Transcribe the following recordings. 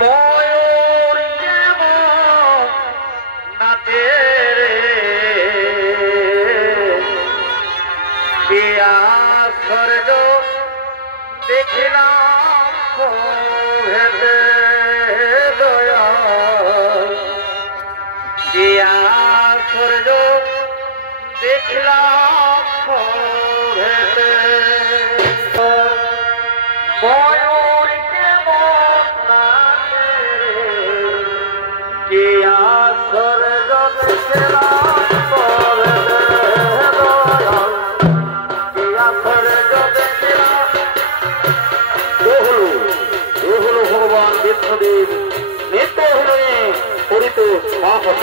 ময়ূর যেমন নাচে রে কিয়া স্বর্গ দেখিলাম ভেদে দয়া কিয়া স্বর্গ দেখিলাম ভেদে ময়ূর কেমন নাচে রে কিয়া স্বর্গ দেখিলাম ভেদে দয়া কিয়া স্বর্গ দেখিলাম হলো ভগবান বিষ্ণুদেব নিত্য হৃদয়ে পরিত মহাপত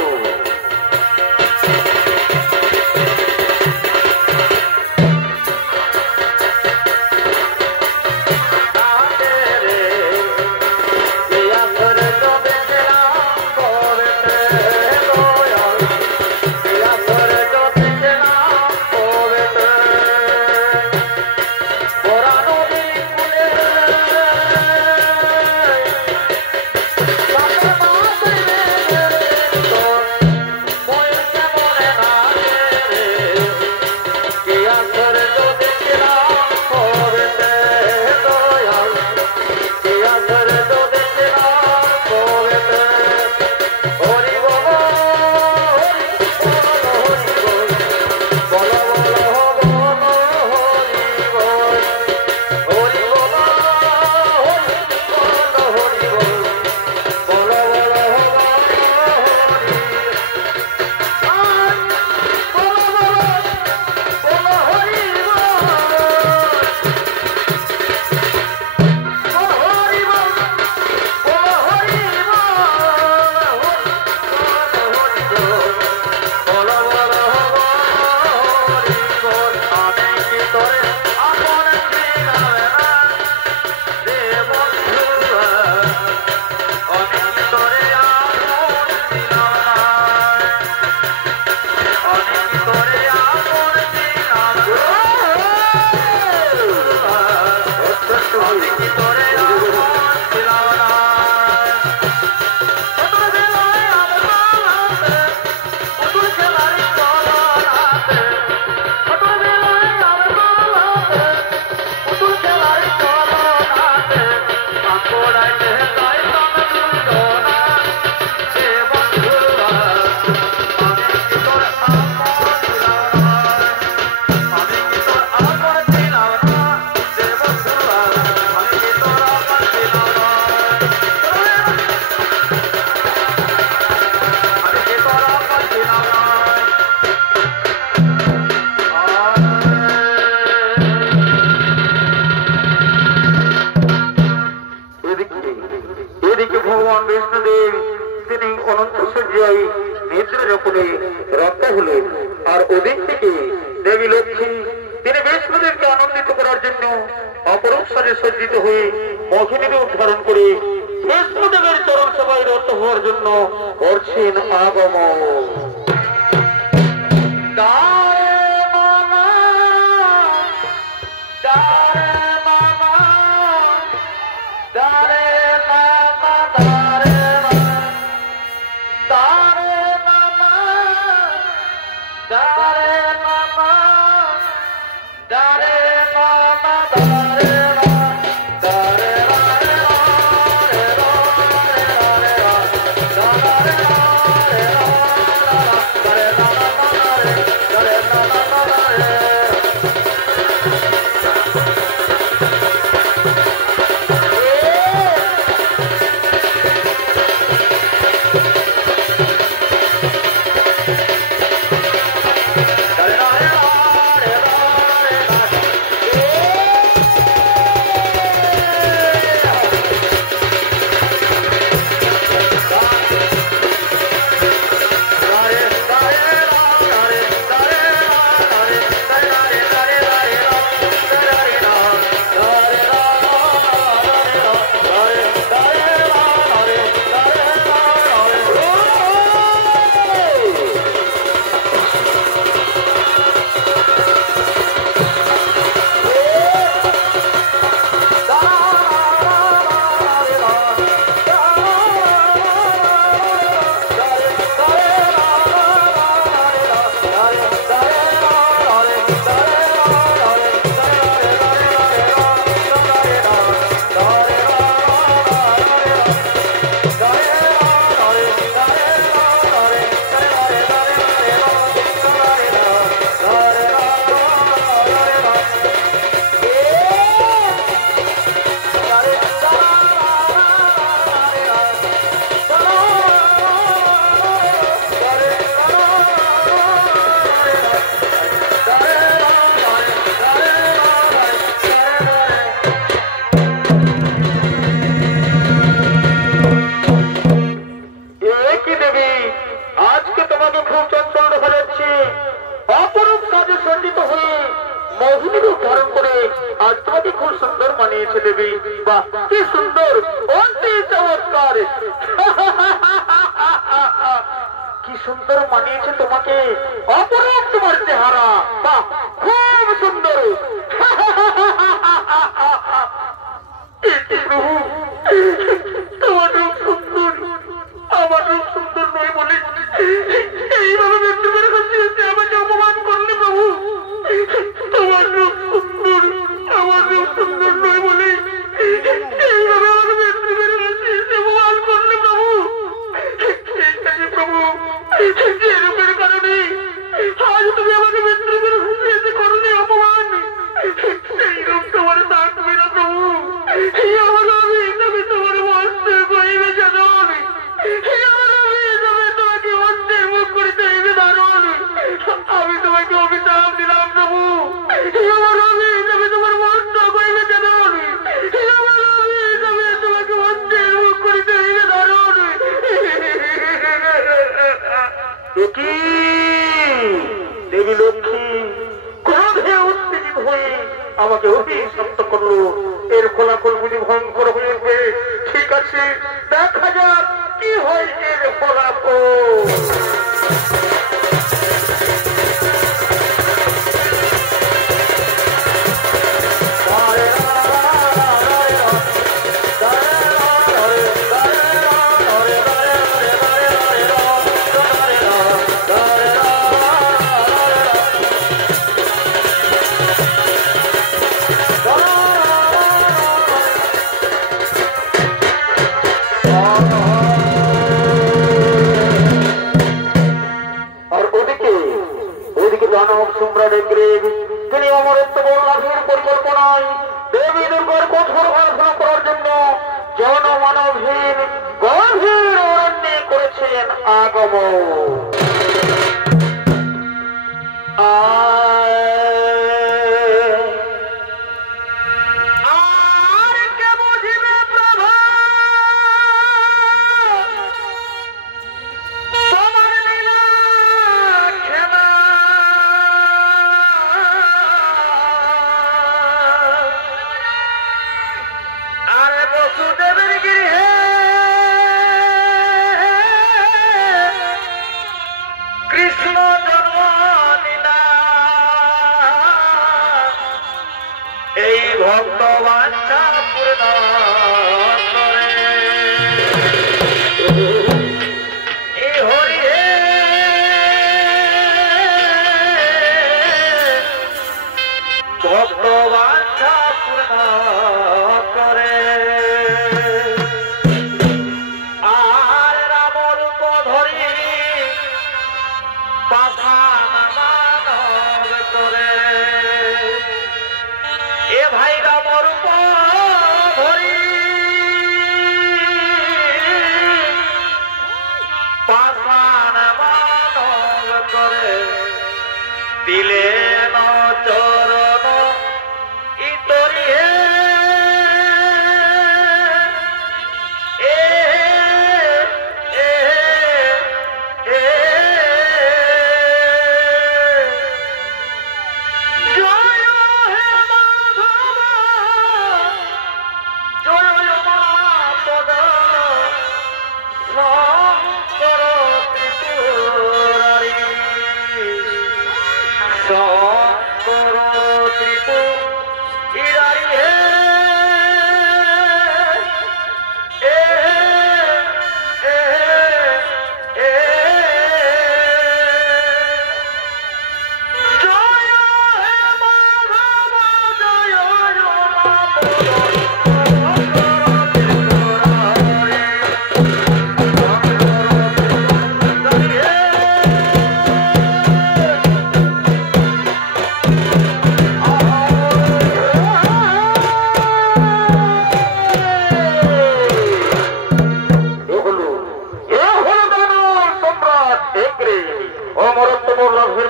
ভগবান বিষ্ণুদেব তিনি অনন্ত সজ্জায় নিদ্রা জপনে রক্ত হলেন আর ওদিন থেকে দেবী লক্ষ্মী তিনি বিষ্ণুদেবকে আনন্দিত করার জন্য অপরূপ সাজে সজ্জিত হয়ে মোহিনীকে উদ্ধারণ করে বিষ্ণুদেবের চরণ সভায় রত হওয়ার জন্য করছেন আগমন। থাকে অপরূপ তোমার চেহারা। বাহ, খুব সুন্দর। প্রভু, তোমার রূপ সুন্দর, আমার রূপ সুন্দর নয় বলে এইভাবে ব্যক্তি করে আমাকে অপমান করলে। প্রভু, তোমার রূপ সুন্দর, আমার রূপ সুন্দর নয় বলে এইভাবে আমাকে ব্যক্তি করে অপমান করলে। প্রভু, প্রভু, যে রূপের কারণে আজ তুমি আমাকে ব্যক্তি করে করলে অপমান, সেই রূপ তোমার থাকবে না। প্রভু, আমি তোমাকে অভিশাপ দিলাম। প্রভু, তোমার মস্ত করিবে জানুন, তোমাকে অন্যের মুখ করিতে হইবে দারুণ। দেবী লক্ষ্মী ক্রোধে উত্তেজিত হয়ে আমাকে অভিশপ্ত করলো। এর ফলাফল বুঝি ভয়ঙ্কর হয়ে উঠবে। ঠিক আছে, দেখা যাক কি হয় এর ফলাফল। তিনি অমরত্ব লাভের পরিকল্পনায় দেবী দুর্গার কঠোর আরাধনা করার জন্য জনমানবহীন গভীর অরণ্যে করেছেন আগমন।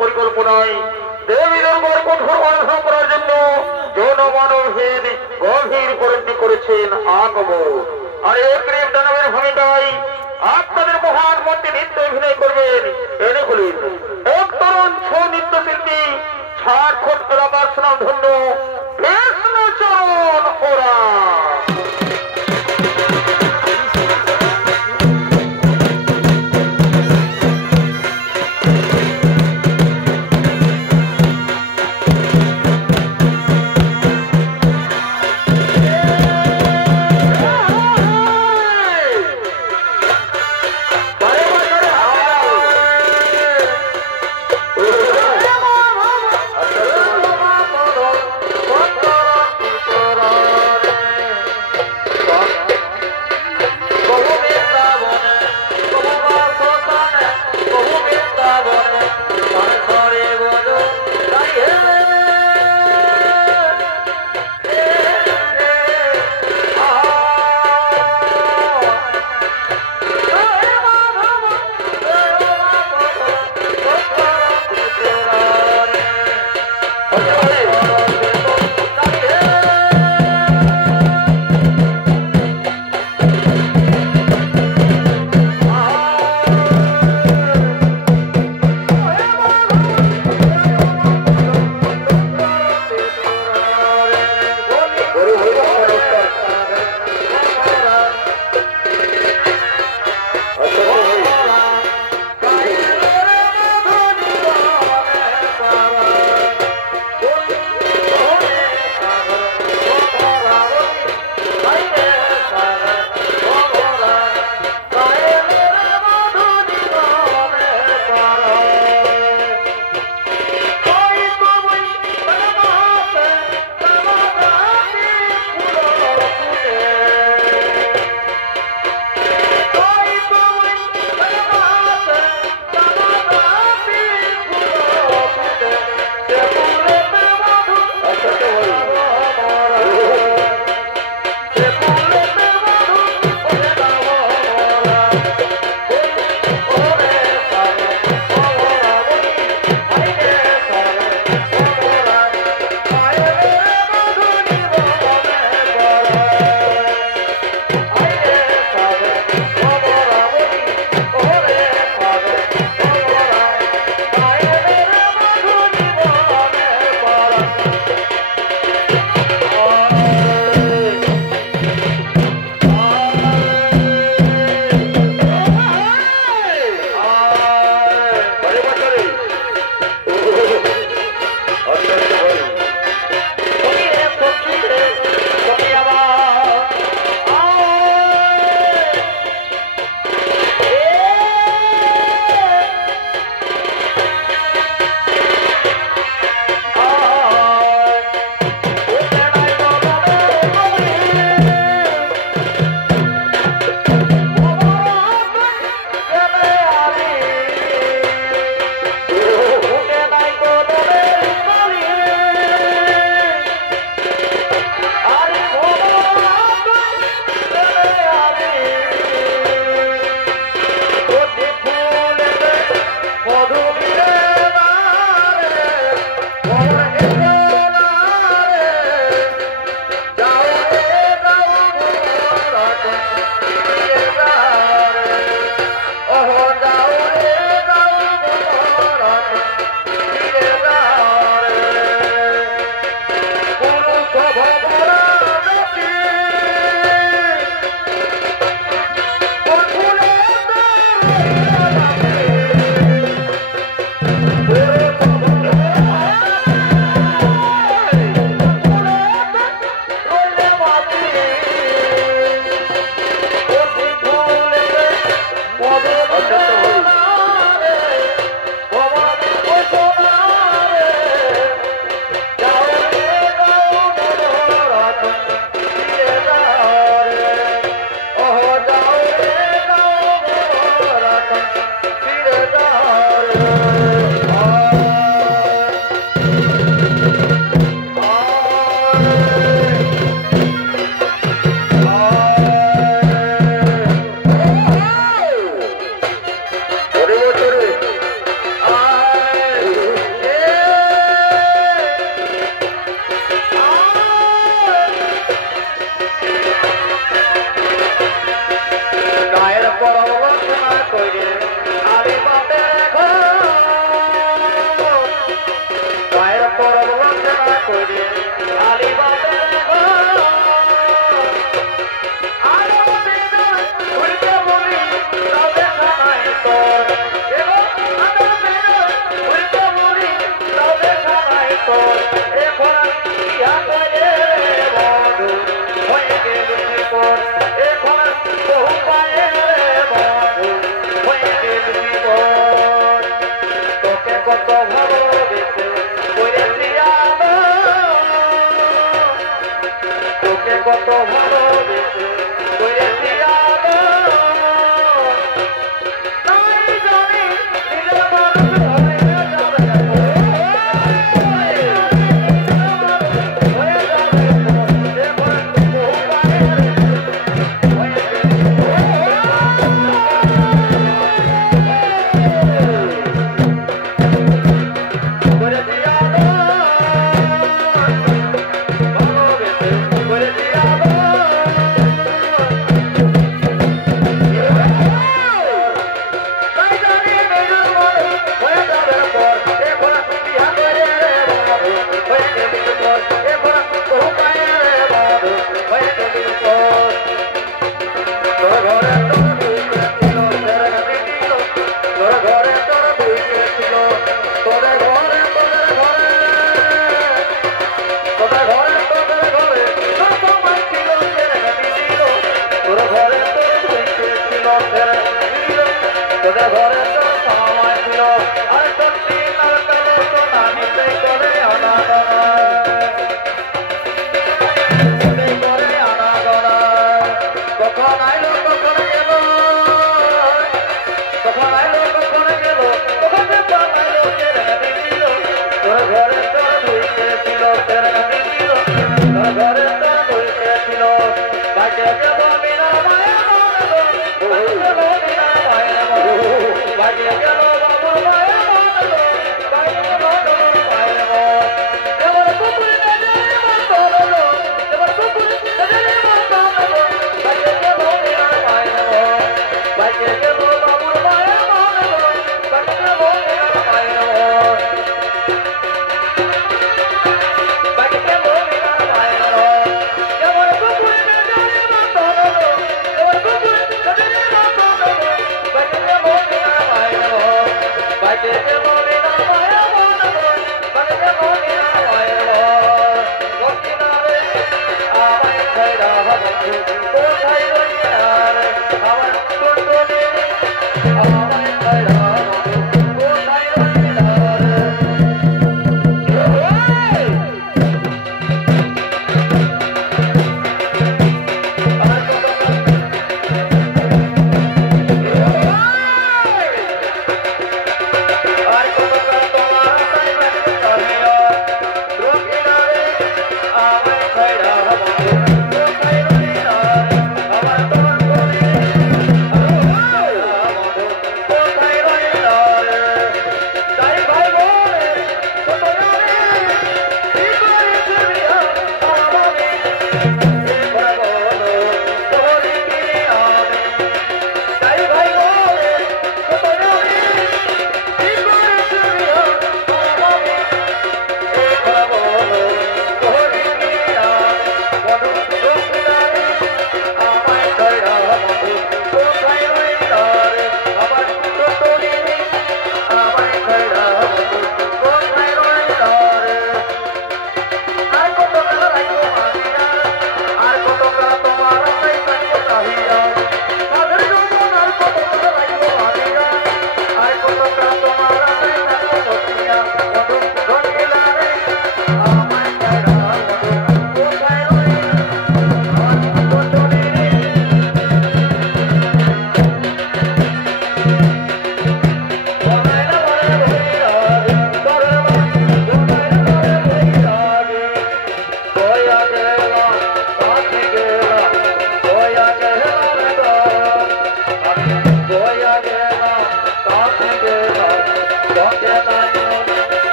পরিকল্পনায় দেবী দুর্গার কঠোর আরাধনা করার জন্য জনমানবহীন গভীর অরণ্যে করেছেন আগমন। আর এই প্রেম দানবের ভূমিকায় আপনাদের মহান মন্ত্রী নৃত্য অভিনয় করবেন এনে হলেন এক তরুণ ছৌ নৃত্যশিল্পী ঝাড়খণ্ড এলাকার সুনামধন্য কৃষ্ণচরণ ওরা।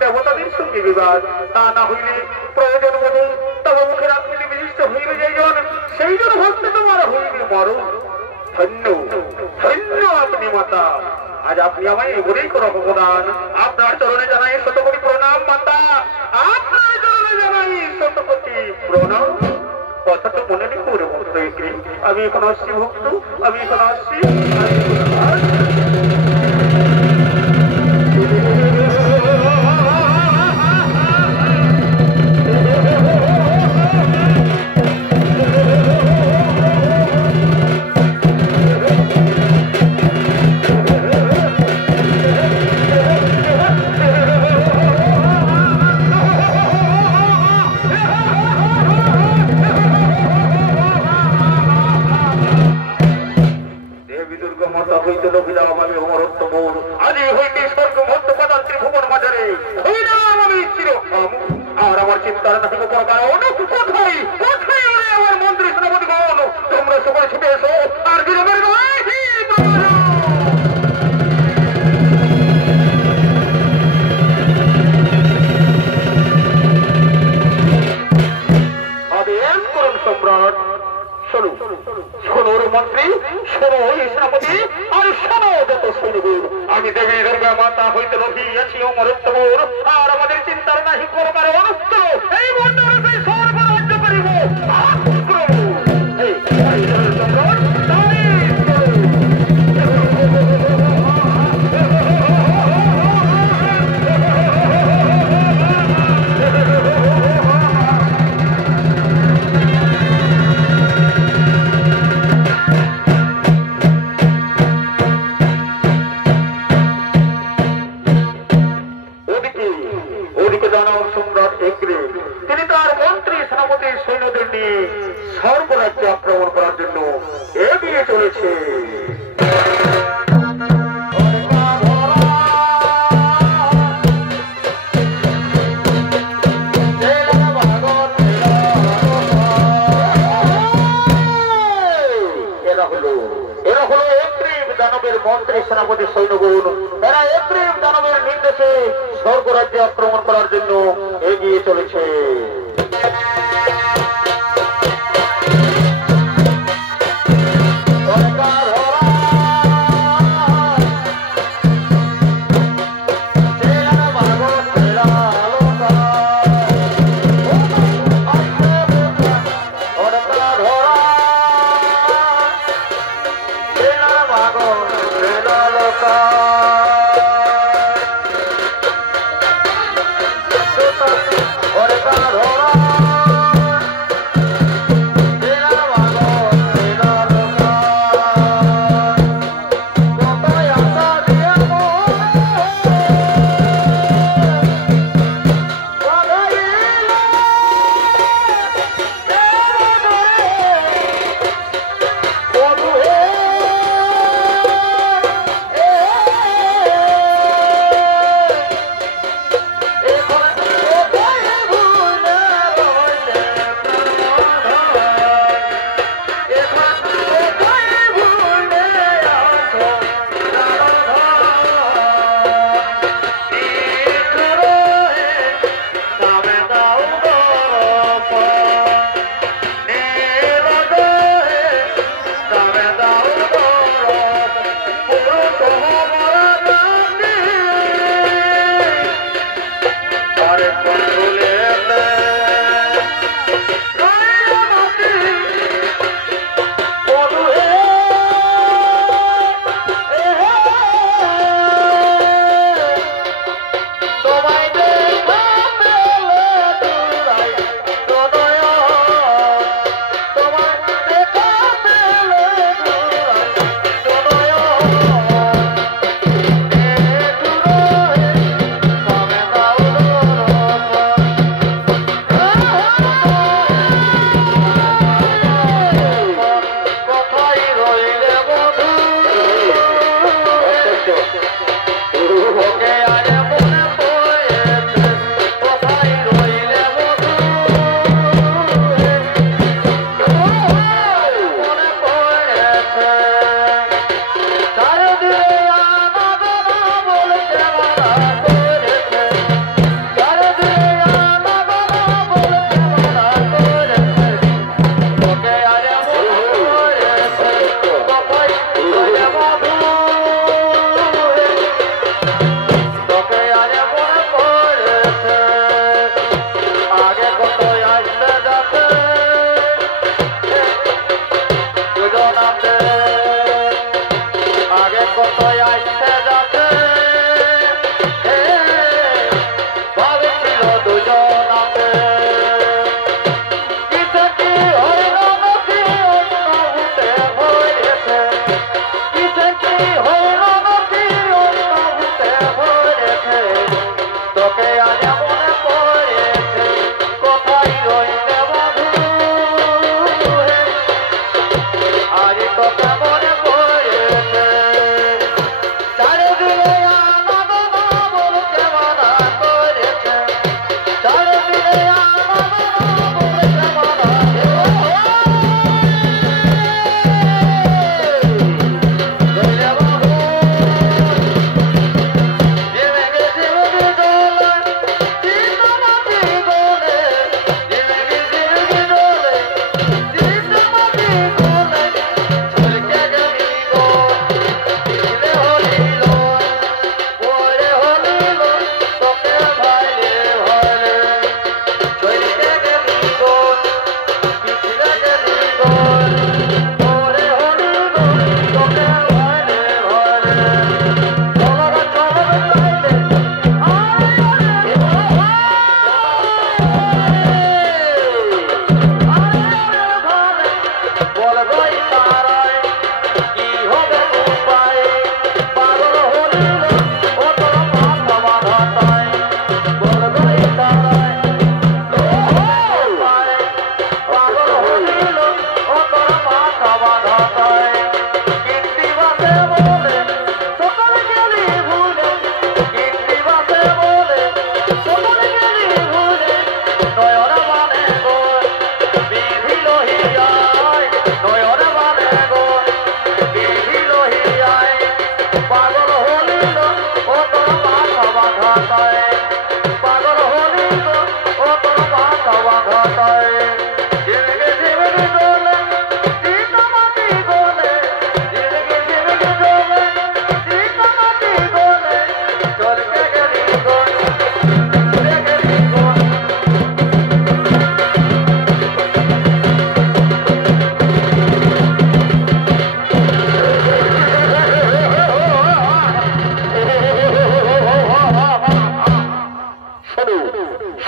দেবতাদের সঙ্গে বিবাদ তা না হইলে প্রয়োজন বোধে তবে মুখের এইজন ভক্ত তোমার হইবে মরণ। ধন্য ধন্য আপনি মাতা, আজ আপনি আমায় এগুলোই করো ভগবান। আপনার চরণে জানাই শতকোটি প্রণাম মাতা, আপনার চরণে জানাই শতকোটি প্রণাম। কথাটা মনে রেখো রে ভক্ত, আমি এখন আসছি ভক্ত, আমি এখন আসছি। আমি দেবী দুর্গা মাতা হইতে রহিয়াছি অমরত্বর, আর আমাদের চিন্তার নাহি কোনো কারণ অনুষ্ঠ। এই মন্ডলে সর্বরাজ্য করিব। সর্বরাজ্য আক্রমণ করার জন্য এগিয়ে চলেছে। এরা হলো এপ্রিম দানবের মন্ত্রী সেনাপতি সৈন্যগণ। এরা এপ্রিম দানবের নির্দেশে স্বর্গরাজ্যে আক্রমণ করার জন্য এগিয়ে চলেছে।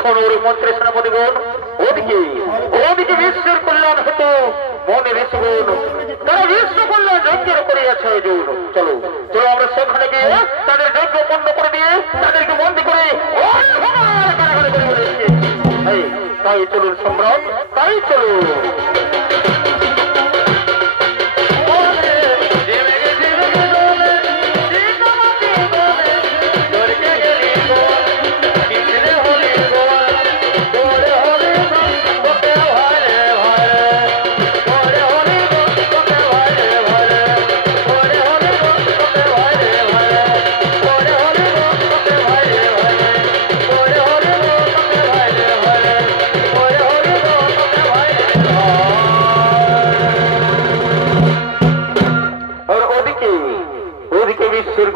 শোনোর মন্ত্রী সেনাপতিগণ, ওদিকে ওদিকে বিশ্বের কল্যাণ হতো মনে ঋষিগণ, তারা বিশ্ব কল্যাণ যজ্ঞের করিয়াছে। চলো চলো আমরা সেখানে গিয়ে তাদের যজ্ঞ পণ্য করে দিয়ে তাদেরকে বন্দী করে তাই চলুন সম্রাট, তাই চলুন।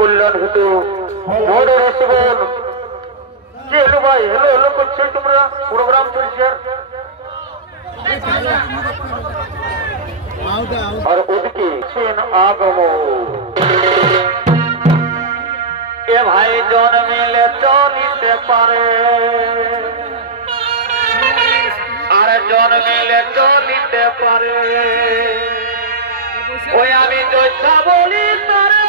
কল্যাণ হতো মনে ঋষিগণ। কি হলো ভাই? হেলো হেলো করছে তোমরা, প্রোগ্রাম চলছে আর ওদিকে আগম। এ ভাই জন্মিলে চলিতে পারে আর জন্মিলে চলিতে পারে, ওই আমি যোদ্ধা বলি তারে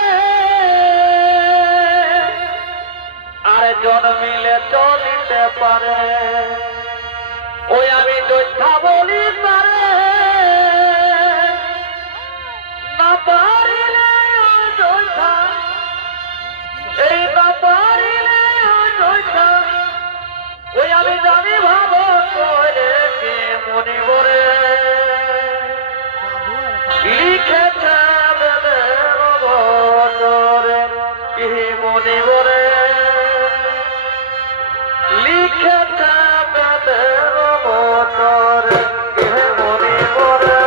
আর জন্মিলে চলিতে পারে, ওই আমি যোদ্ধা বলি তারে না পারিলে যোদ্ধা, এই না পারিলে যোদ্ধা, ওই আমি জানি ভাব করে কে মনি বরে লিখেছে কি মনি বরে লিখেছে বেদের বরে কে মনি বরে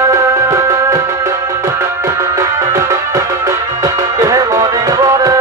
কে মনি বরে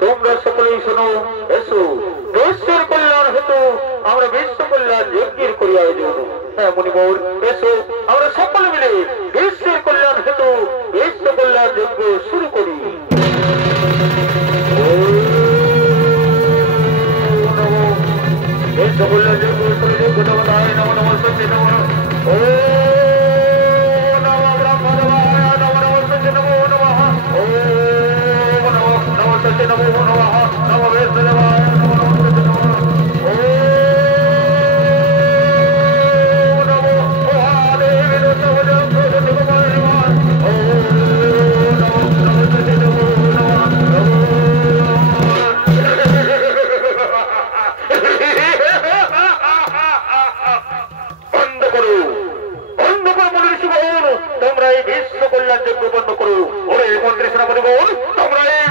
তোমরা সকলেই শোনো, এসো বিশ্বের কল্যাণ হেতু আমরা বিশ্ব কল্যাণ যজ্ঞের করি আয়োজন। হ্যাঁ মণিবর, এসো আমরা সকলে মিলে বিশ্বের কল্যাণ হেতু বিশ্ব কল্যাণ যজ্ঞ শুরু করি। বিশ্ব কল্যাণ যজ্ঞ শুরু যজ্ঞ নমঃ নমঃ নমঃ সত্যি নমঃ ও নমঃ ব্রহ্মদেবায় নমঃ নমঃ সত্যি নমঃ নমঃ ও সত্যি নমো নমঃ নমঃ বিষ্ণুদেবায় নমঃ নমঃ সত্যি নমঃ ও নমো মহাদেবী রূপবজং সত্যিগোপাল নমঃ ও নমঃ নমঃ সত্যি নমো নমঃ বন্ধ করো মনে ঋষিগণ, তোমরা এই বিশ্ব কল্যাণ যজ্ঞ বন্ধ করো। ওরে মন্ত্রী সেনাপতিগণ, তোমরা এই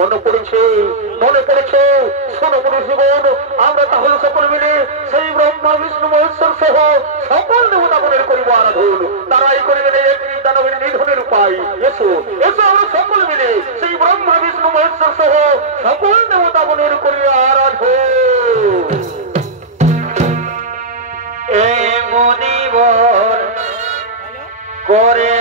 মনে পড়েছে মনে পড়েছে শোনো জীবন আমরা তাহলে সকল মিলে সেই ব্রহ্মা বিষ্ণু মহেশ্বর সহ সকল দেবতাগণের করিব আরাধন তারাই করিবেন একটি দানবের নিধনের উপায় এসো এসো আমরা সকল মিলে সেই ব্রহ্মা বিষ্ণু মহেশ্বর সহ সকল দেবতাগণের করিব আরাধন এই মুনিবর করে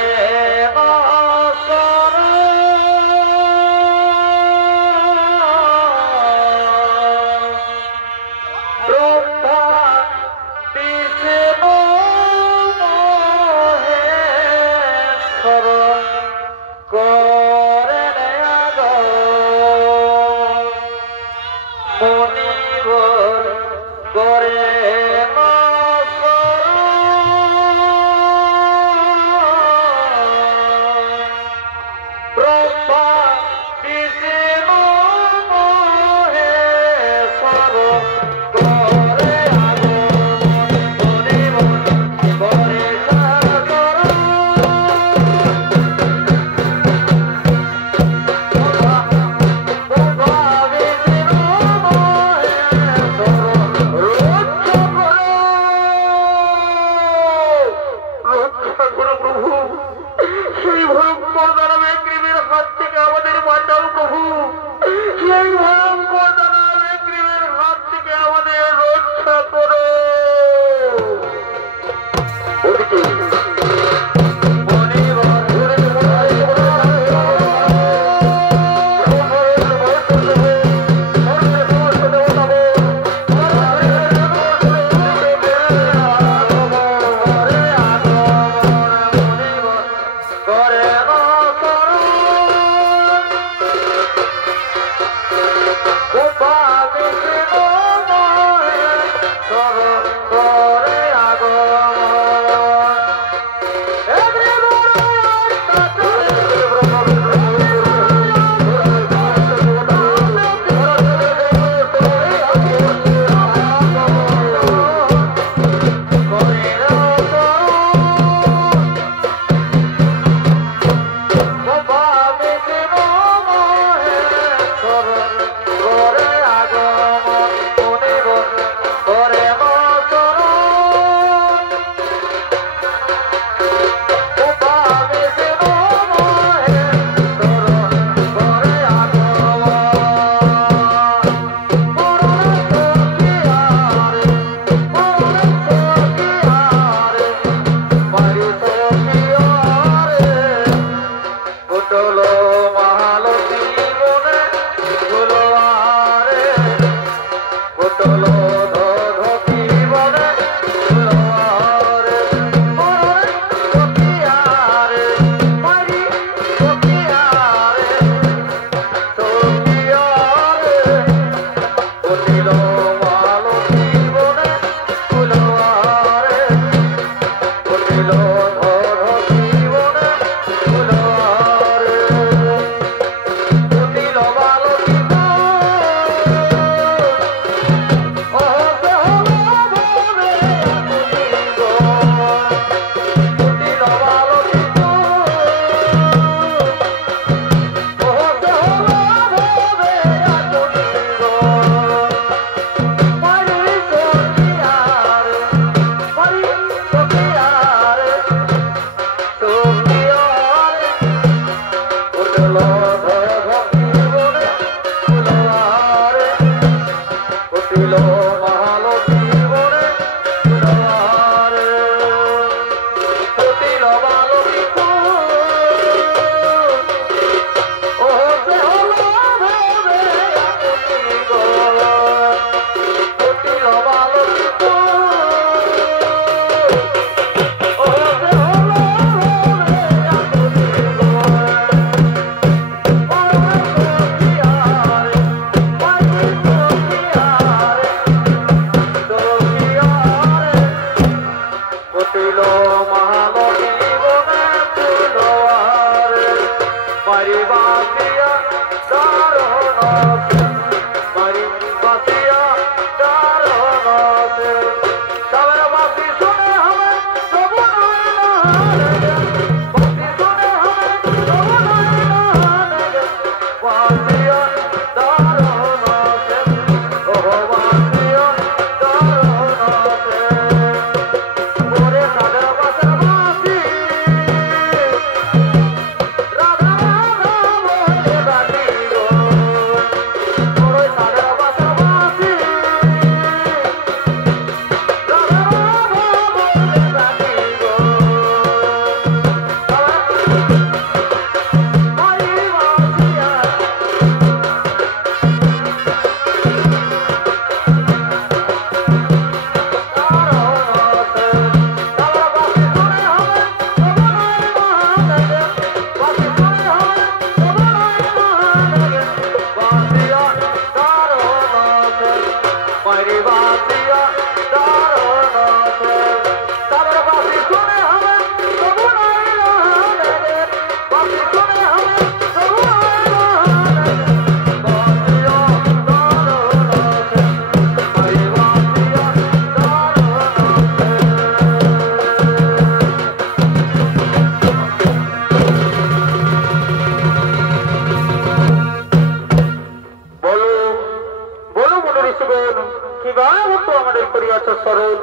ঋষিগণ কিবা মতো আমাদের করিয়াছ স্মরণ।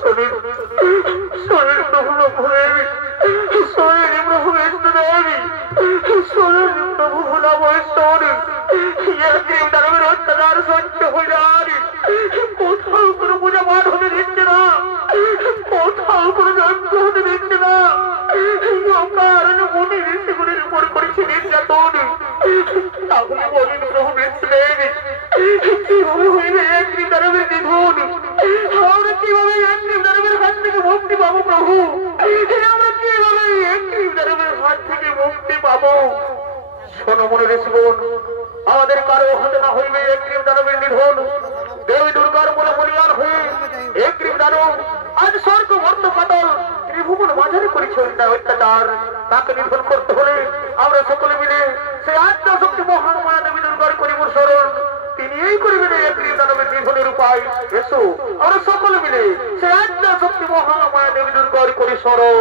শরীর শরীর প্রভু ভূমি শরীর প্রভু বিষ্ণুদেবী শরীর প্রভু ভোলামহেশ্বর দানবের অত্যাচার সহ্য হয়ে যায়। কোথাও কোনো পূজা পাঠ হতে দিচ্ছে না, কোথাও কোনো যজ্ঞ হতে দিচ্ছে না। কারণ মুনি ঋষিগুলির উপর করেছে নির্যাতন। তাহলে বলেন প্রভু বিষ্ণুদেবী কিভাবে হইবে একটি দানবের নিধন? আমরা কিভাবে একটি দানবের হাত থেকে মুক্তি পাবো প্রভু? আমরা কিভাবে একটি দানবের হাত থেকে মুক্তি পাবো? শোনো মনে ঋষিগণ, আমাদের কারো হাতে না হইবে একটি দানবের নিধন। দেবী দুর্গার বলে বলিয়ান হয়ে একটি দানব আজ স্বর্গ মর্ত পাতাল ত্রিভুবন মাঝারি করেছে অত্যাচার। তাকে নিধন করতে হলে আমরা সকলে মিলে সেই আত্মা শক্তি মহামায়া দেবী দুর্গার করিব স্মরণ। তিনি এই করিবেন একটি দানবের নিধনের উপায়। এসো আমরা সকলে মিলে সেই আত্মা শক্তি মহামায়া দেবী দুর্গার করি স্মরণ।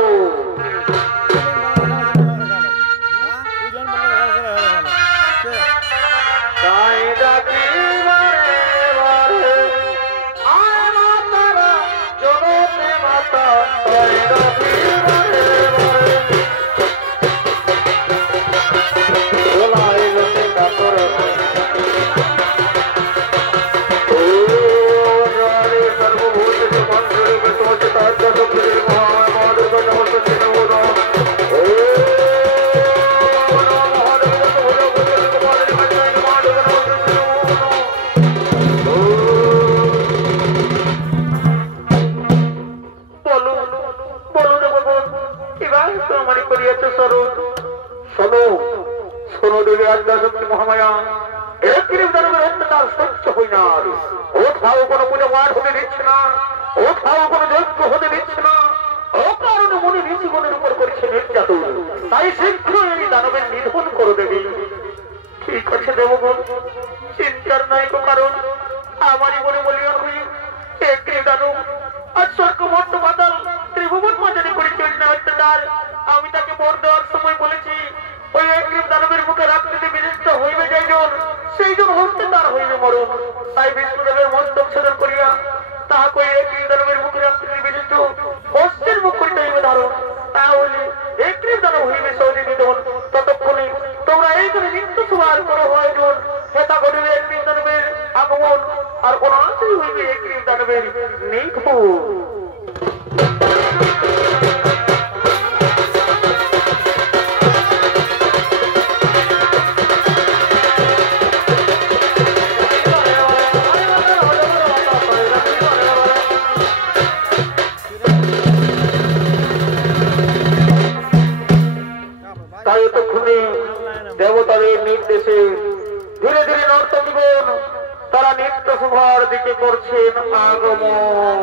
আমি তাকে বর দেওয়ার সময় বলেছি ওই একগ্রীব দানবের মুখে রাত্রিতে বিনিষ্ট হইবে যাইজন সেই জন হস্তে তার হইবে মরণ। তাই বিষ্ণুদেবের মস্তক ছেদন করিয়া তাহাকে একগ্রীব দানবের মুখে রাত্রিতে বিনিষ্ট হস্তের মুখ করিতে হইবে ধারণ। তাহলে একগ্রীব দানব হইবে সৌদি নিধন। ততক্ষণে তোমরা এই করে নিত্য সুবার করো হয় জন হেতা ঘটিবে একগ্রীব দানবের আগমন আর অনায়াসেই হইবে একগ্রীব দানবের নিধন। তাই এতক্ষণে দেবতাদের নির্দেশে ধীরে ধীরে নর্তকীগণ তারা নিত্য সভার দিকে করছেন আগমন।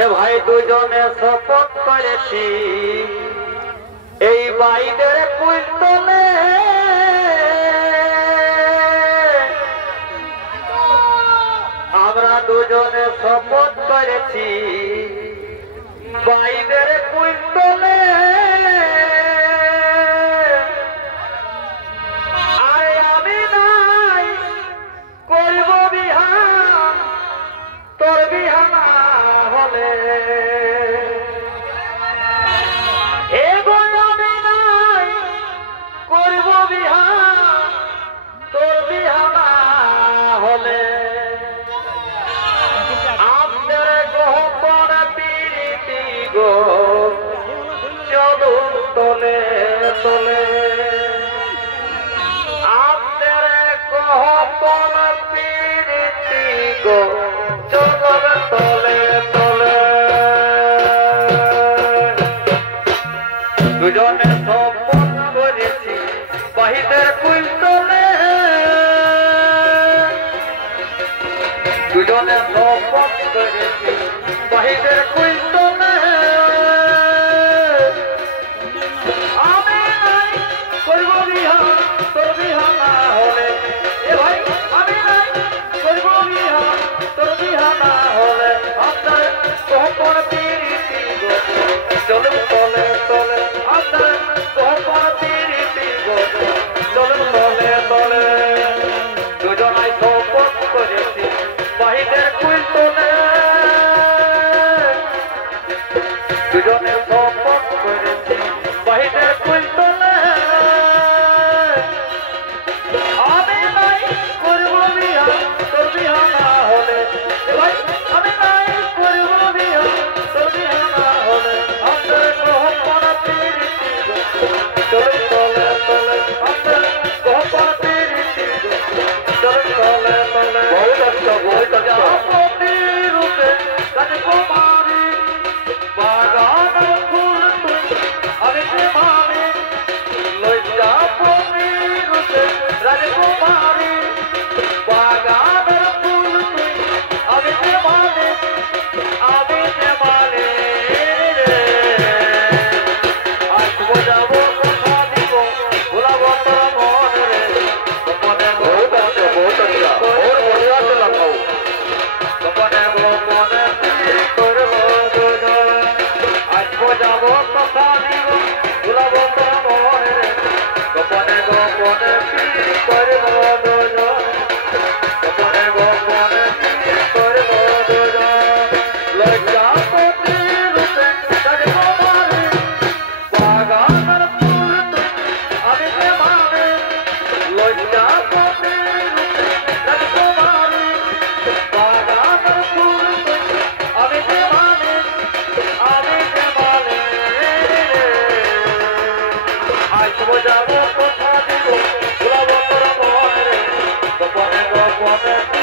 এ ভাই দুজনে শপথ করেছি এই বাইদের কুইন্তলে আমরা দুজনে শপথ করেছি বাইদের কুইন্তলে আরে আমি নাই করব বিহা তোর বিহা না হলে এগো আমি নাই করব বিহা তোর বিহা না হলে চলুন তলে তলে আপনার কহপন প্রীতি গো চলুন তলে তলে দুজনে শপথ করেছি বাহিদের কুইন্তলে দুজনে শপথ করেছি বাহিদের কুইন্তলে আমি নাই করব বিহা তোর বিহা না হলে এ ভাই আমি নাই করব বিহা তোর বিহা না হলে আপনার কহপন প্রীতি গো চলুন তলে তলে আপনার কহপন হবে